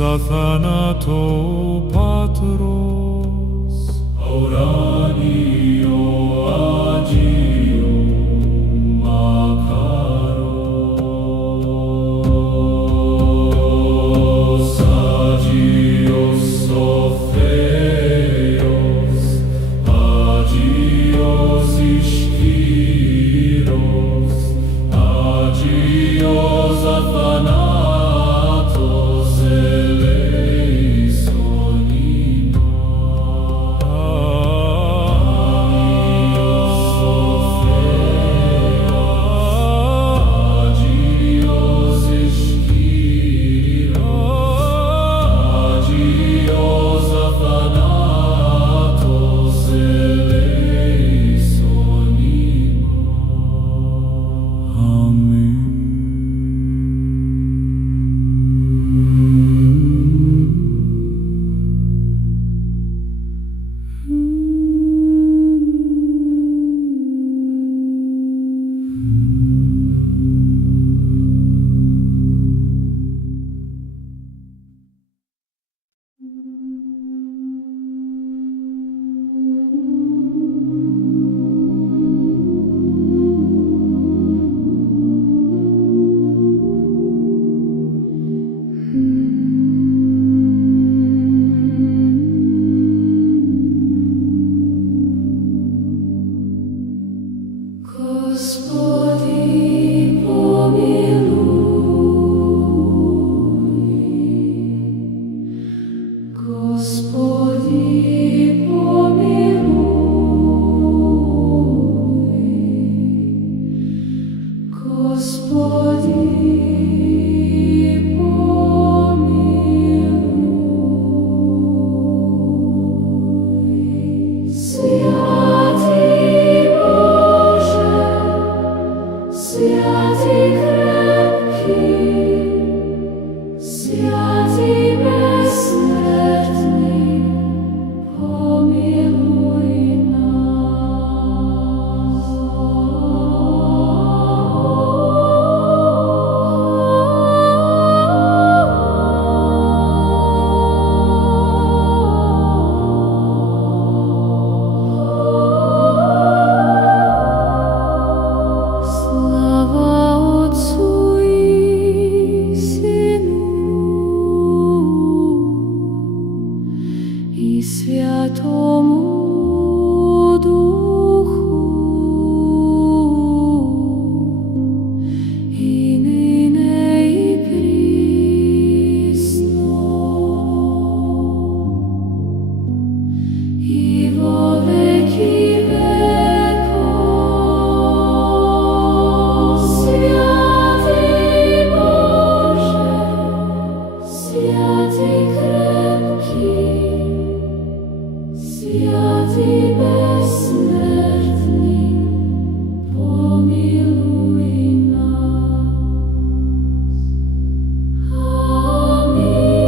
Αθάνατο Πατρός, ουράνιο Αγίο Μακάρος, Αγίος Σοφέιος, Αγίος Ισκύρος, Αγίος Αθανάτος, Amen.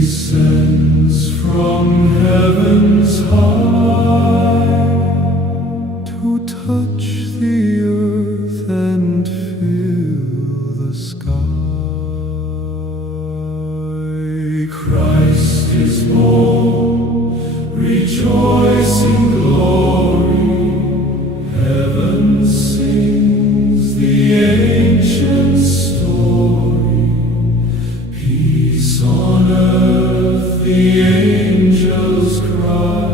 descends from heavens high to touch the earth and fill the sky. Christ is born, rejoice in glory. Heaven sings the ancient story. Peace on earth, the angels cry.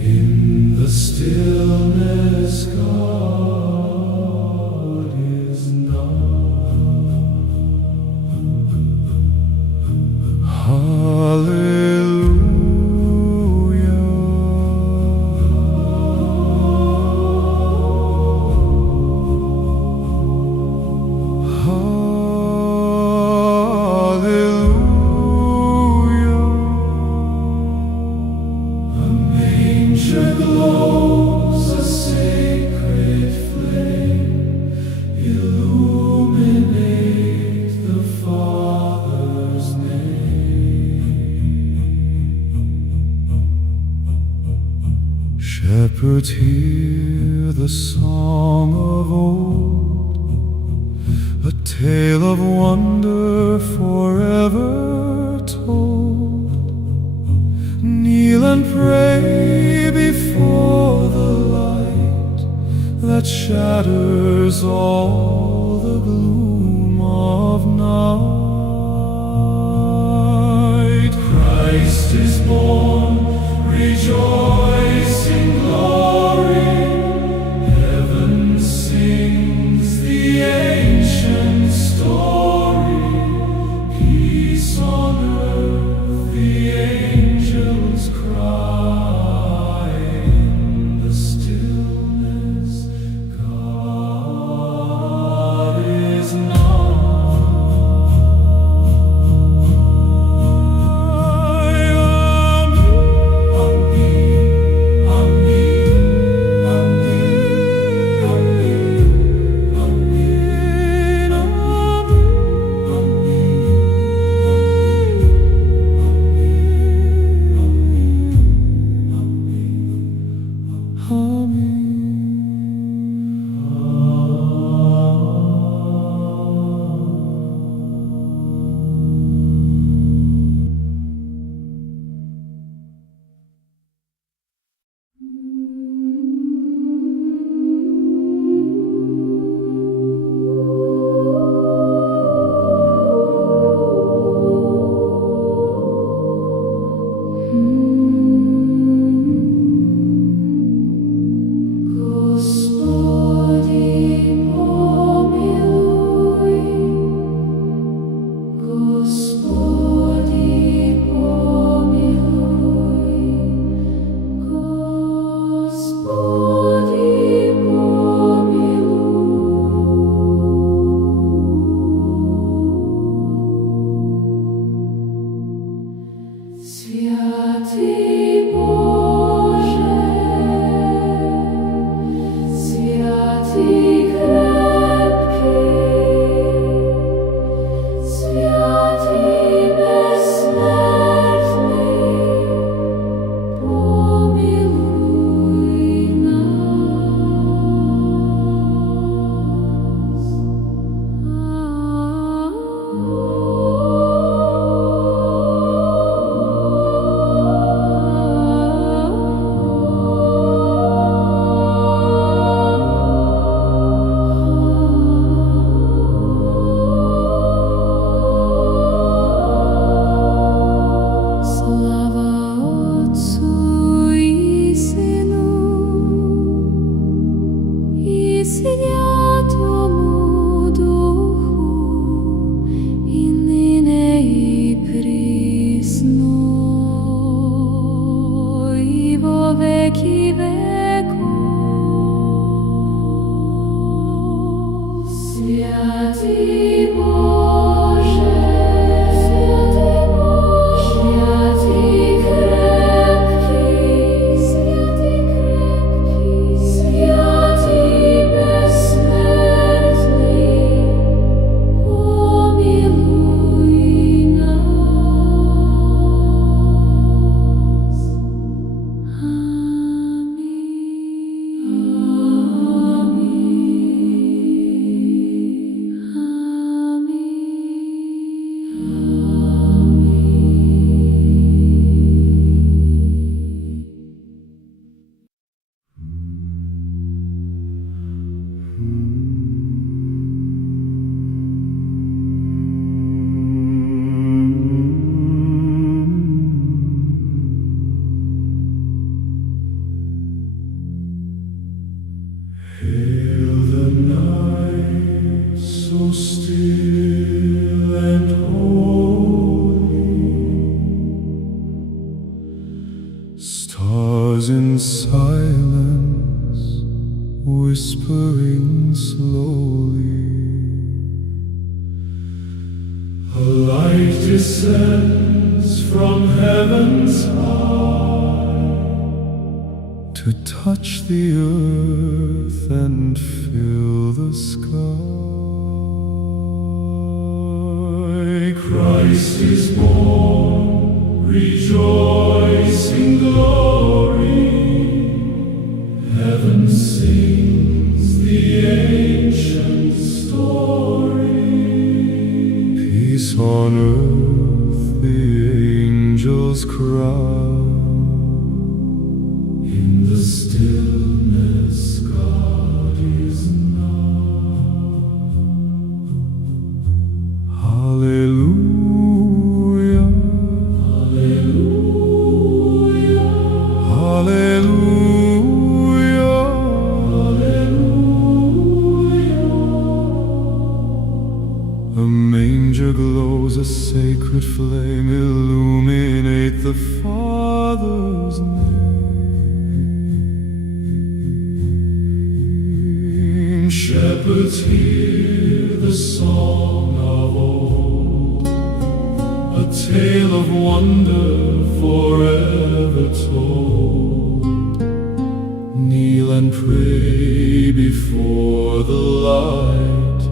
In the stillness, God is nigh. Glows a sacred flame, illuminate the Father's name. Shepherds hear the song of old, a tale of wonder forever told. Kneel and pray before the light that shatters all the gloom of night. Christ is born, rejoice in glory. Heaven sings the ancient story. Peace on earth, the angels cry. In the stillness, God is grows in silence, whispering slowly. A light descends from heaven's high to touch the earth and fill the sky. Christ is born, rejoice in glory. Heaven sings the ancient story. Peace on earth, the angels cry. In the stillness, God is nigh. Hallelujah, Hallelujah, hallelujah, hallelujah. a manger glows, a sacred flame illuminate the Father's name. Shepherds hear the song of old, a tale of wonder forever told. Kneel and pray before the light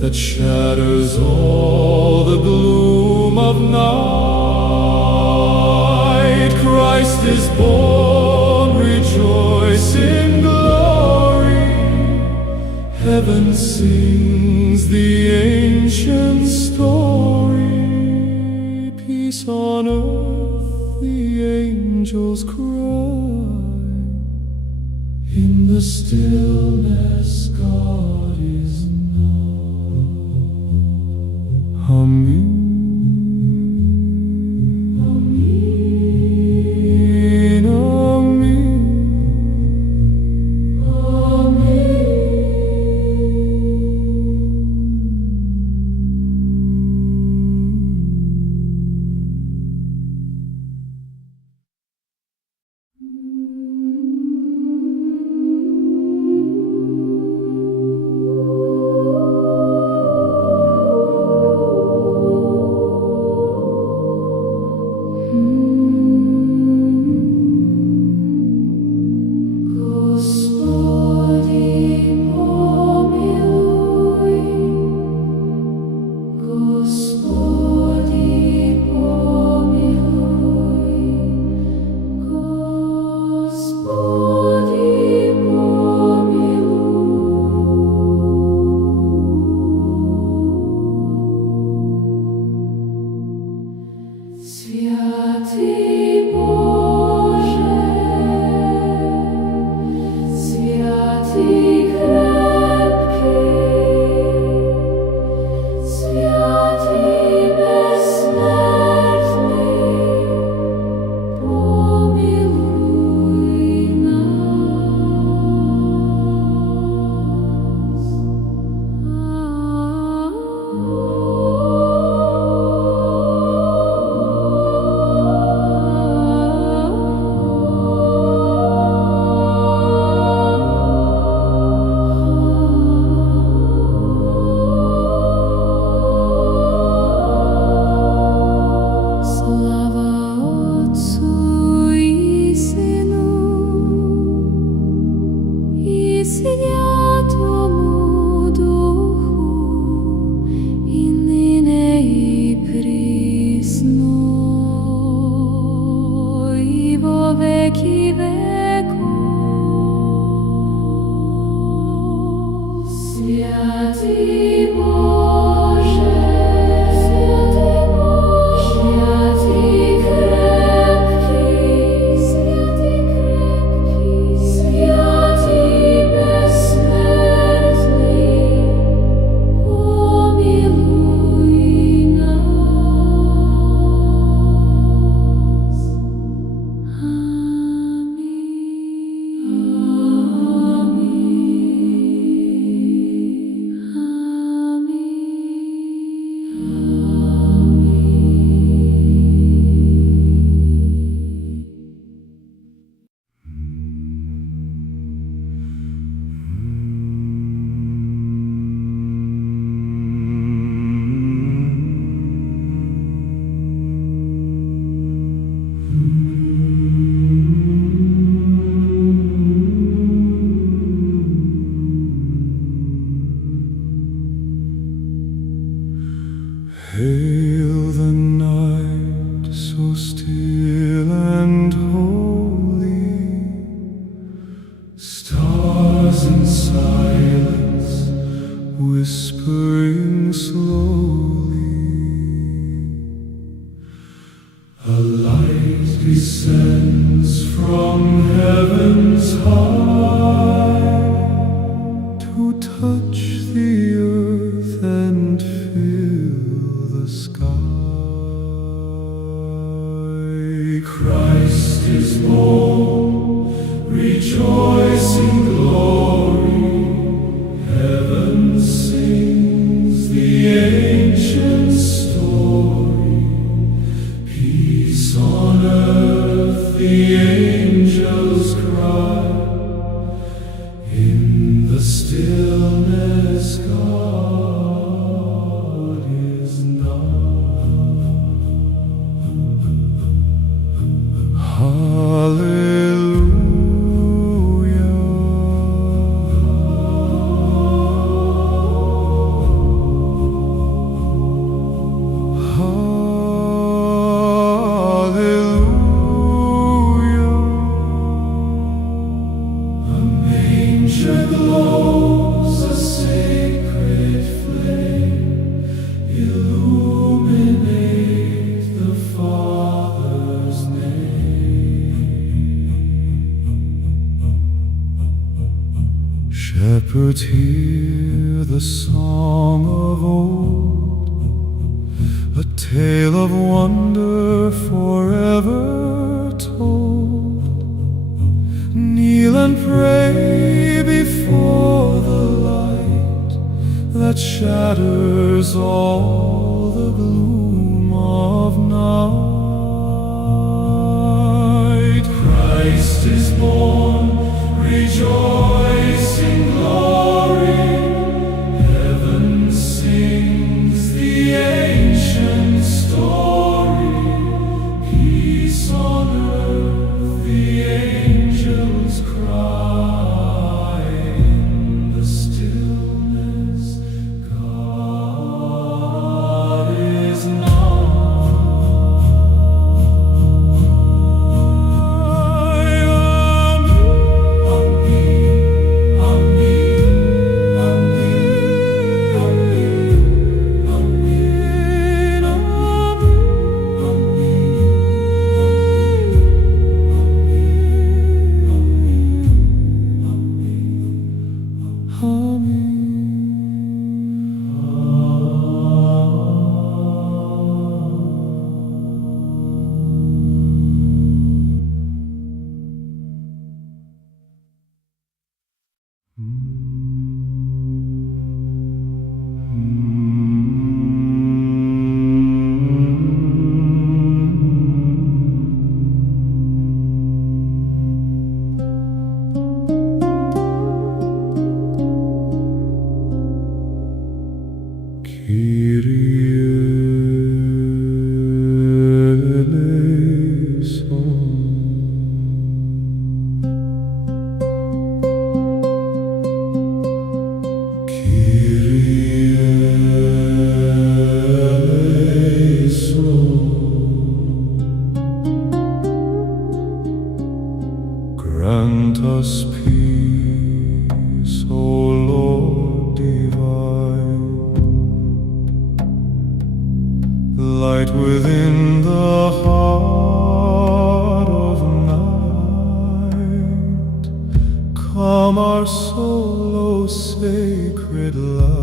that shatters all the gloom of night. Christ is born, rejoice in glory. Heaven sings the ancient story. Peace on earth, the angels cry. In the stillness, God is nigh. Amen. A light descends from heaven's high to touch the earth and fill the sky. Christ is born, rejoice in glory. Heaven sings the ancient story. Peace on earth, the angels cry. In the stillness, God is nigh. Glows a sacred flame, illuminate the Father's name. Shepherds hear the song of old, a tale of wonder forever told. Kneel and pray before the light that shatters all the gloom of night. Christ is born, rejoice in glory. Heaven sings the ancient story. Peace on earth, the angels cry. In the stillness, God is grant us peace, O Lord divine, light within the heart of night. Calm our soul, O sacred light.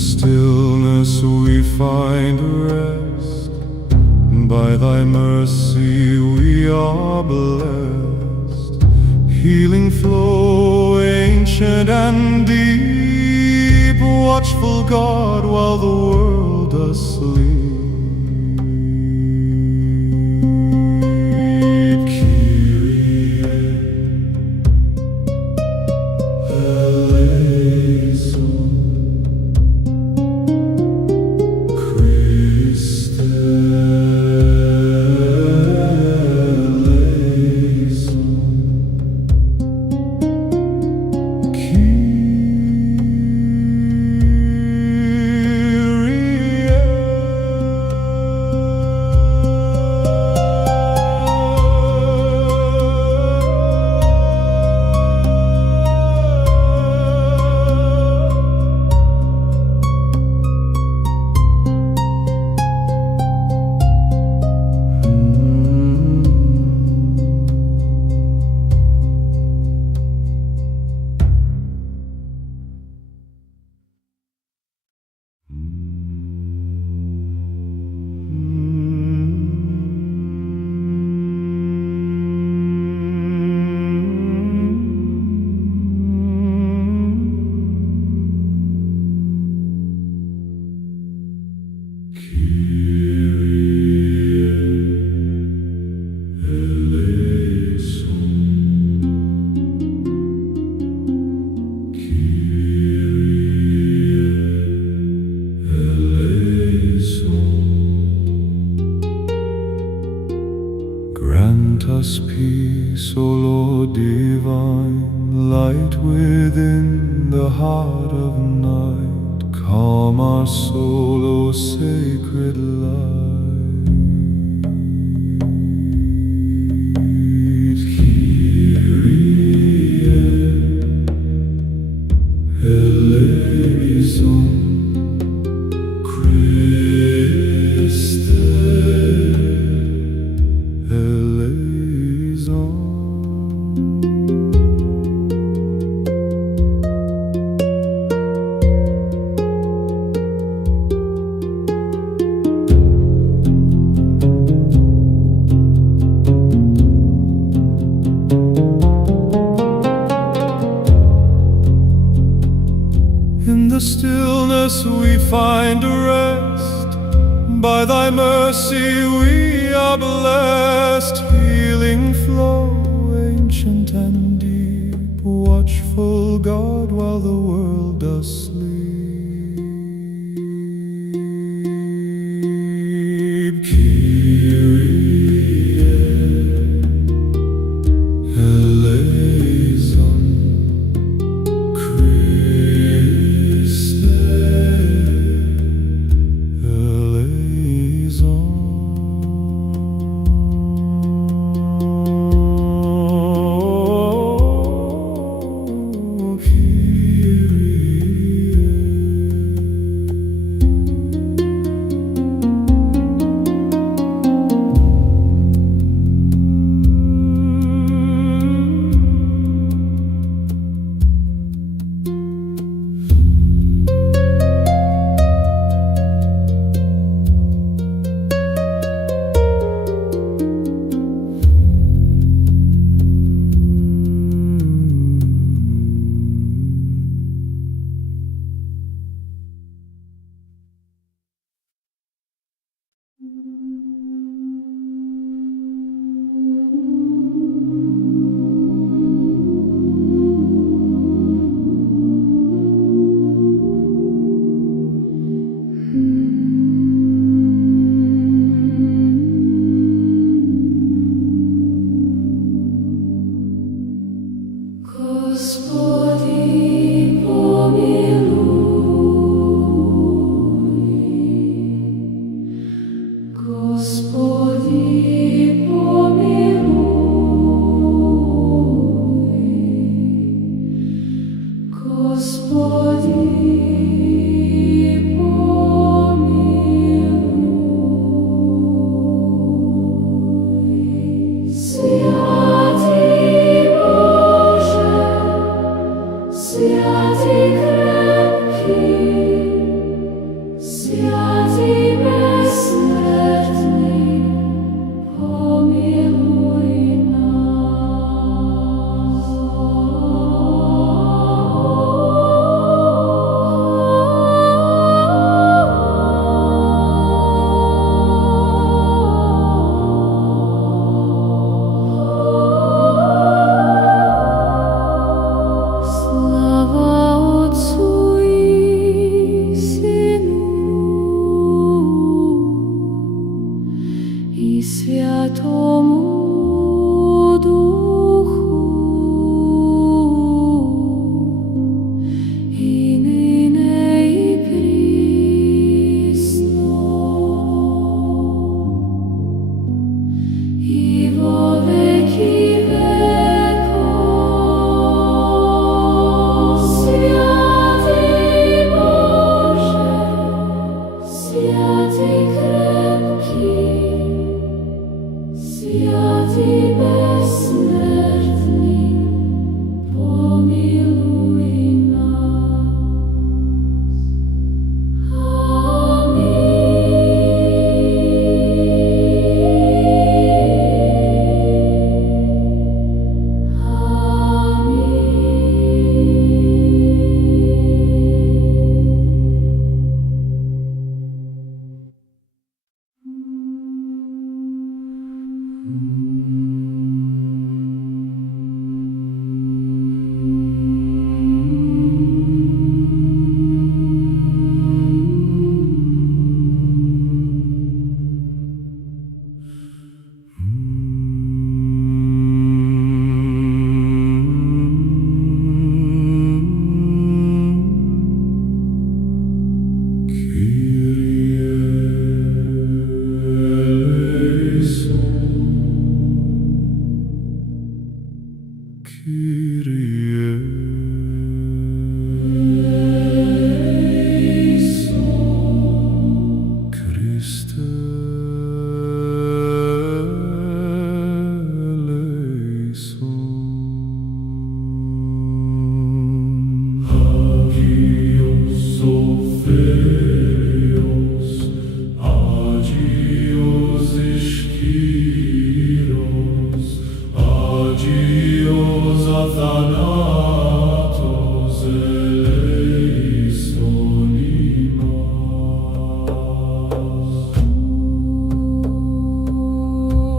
Stillness we find rest, by thy mercy we are blessed. Healing flow ancient and deep, watchful God while the world does sleep. Grant us peace, O Lord divine, light within the heart of night. Calm our soul, O sacred light. Kyrie eleison, Christe eleison. In the stillness we find a rest. By thy mercy we are blessed. Healing flow, ancient and deep. Watchful God, while the world